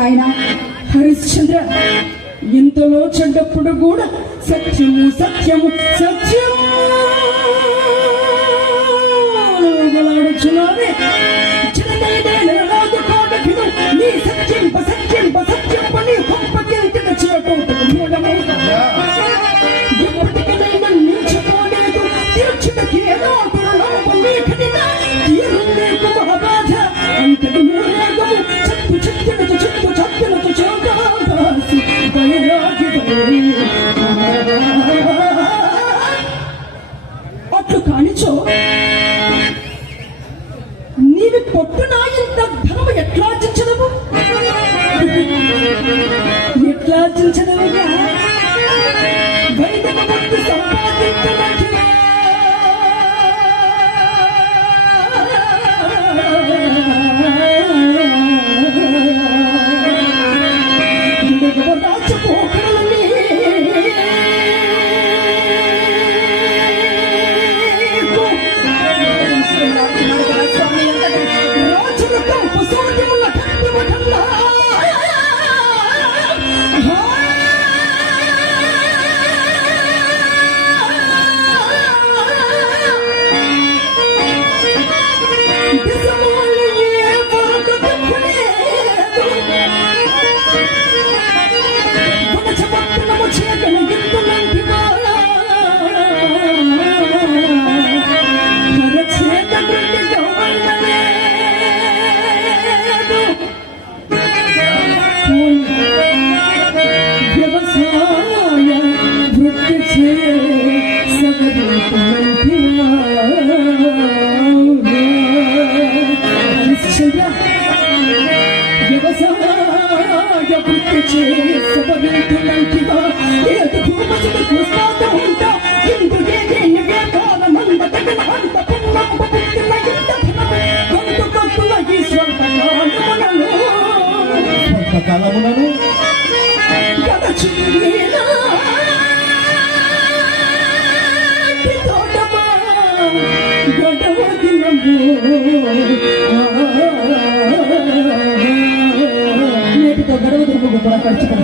ఆయన హరిశ్చంద్ర ఇంతలో చెడ్డప్పుడు కూడా సత్యము సత్యము సత్యము. గలాడుచున్నావే చిన్నదైదే రాజు సత్యం నీ సత్యంప సత్యంప వ్యవసాయ వృత్తి చేసబడింటున్నంటిగా ఏది భూమతిని చూస్తాత ఉంటా ఇందు ఏది నివేదాల తగిన అంత పుట్టిన ఇంత కాలమునను గడవ దినము. నేటితో గడవ దినము కూడా ఇవి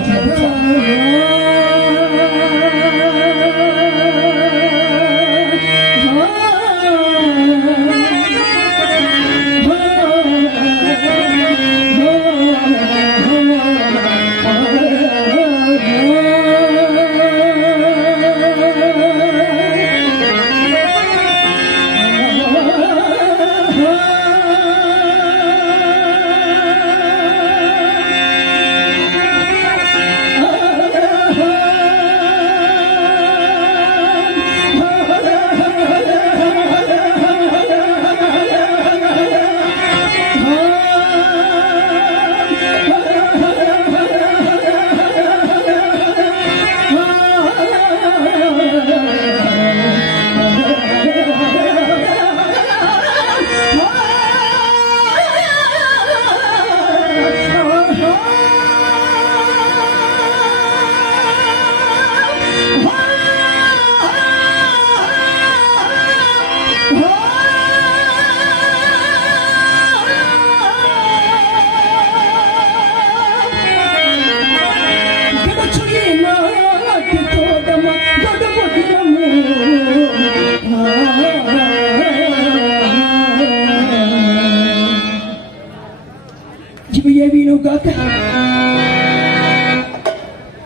ఏవీను గాక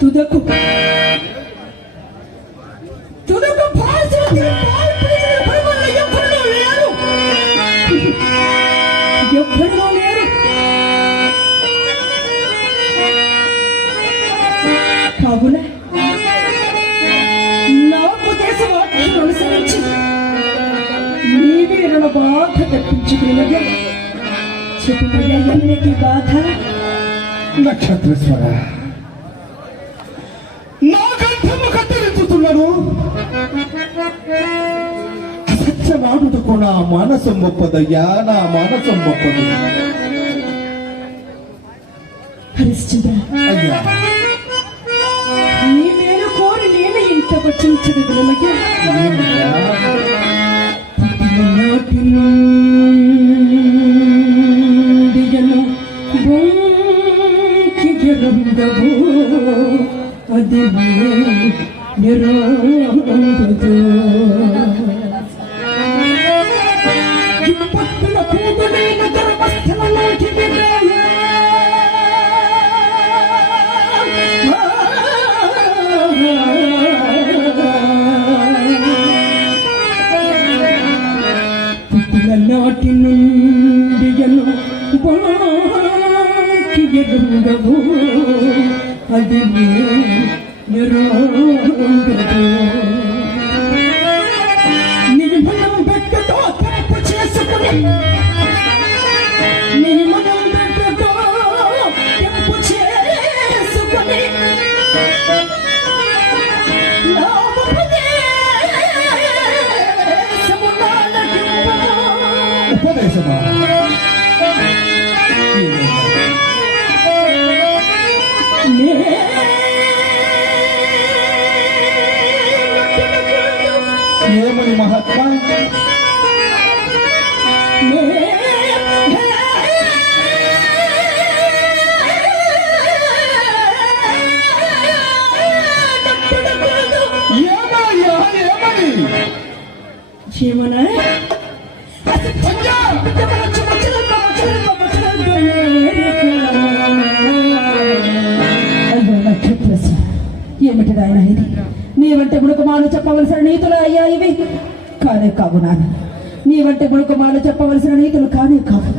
తుదకు తుదకు పాల్సిన పాల్పడిన పరమల్ల ఎవ్వరిలో లేరు ఎవ్వరిలో లేరు కావున నా ఉపదేశ వాక్యం అనుసరించి నీవే రుణ బాధ తప్పించుకున్నదే చెప్పబోయే ఎన్నటి బాధ నక్షత్రేశ్వర నా కంఠము కత్తిరించుతున్నాడు అసత్యమాడుటకు నా మానసం ఒప్పదయ్యా నా మానసం ఒప్పదు. హరిశ్చంద్ర అయ్యా. నీ మేలు కోరి నేను ఇంత వచ్చించదు వినమయ్యా ప్రభు అది నిరాంబుతో 해서 막 예물이 마하까 예마야 예마니 예마니 아직 ఏమిటి నాయన ఇది నీ వంటి గుణకుమాలు చెప్పవలసిన నీతులు అయ్యా ఇవి కానే కావు నాన్న. నీ వంటి గుణకుమాలు చెప్పవలసిన నీతులు కానే కావు.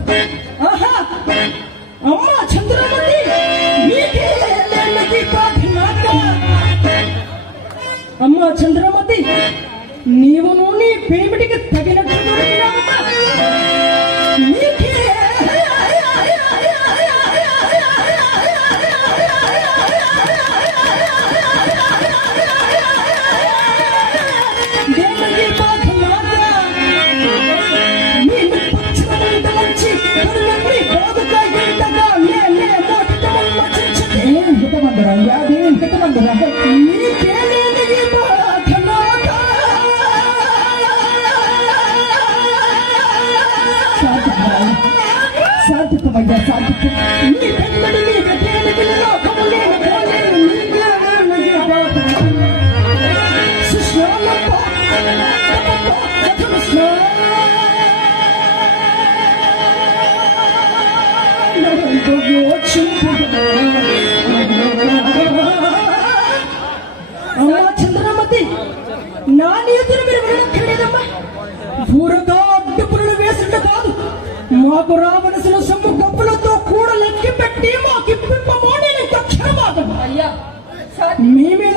అమ్మా చంద్రమతి నా నీతిని మీరు వినక్కర్లేదమ్మా. ఊరగా అడ్డుపురులు వేసిండు కాదు. మాకు రావలసిన సొమ్ము గొప్పలతో కూడా లెక్కి పెట్టి మాకు ఇప్పింపమోని అయ్యా మీ మీద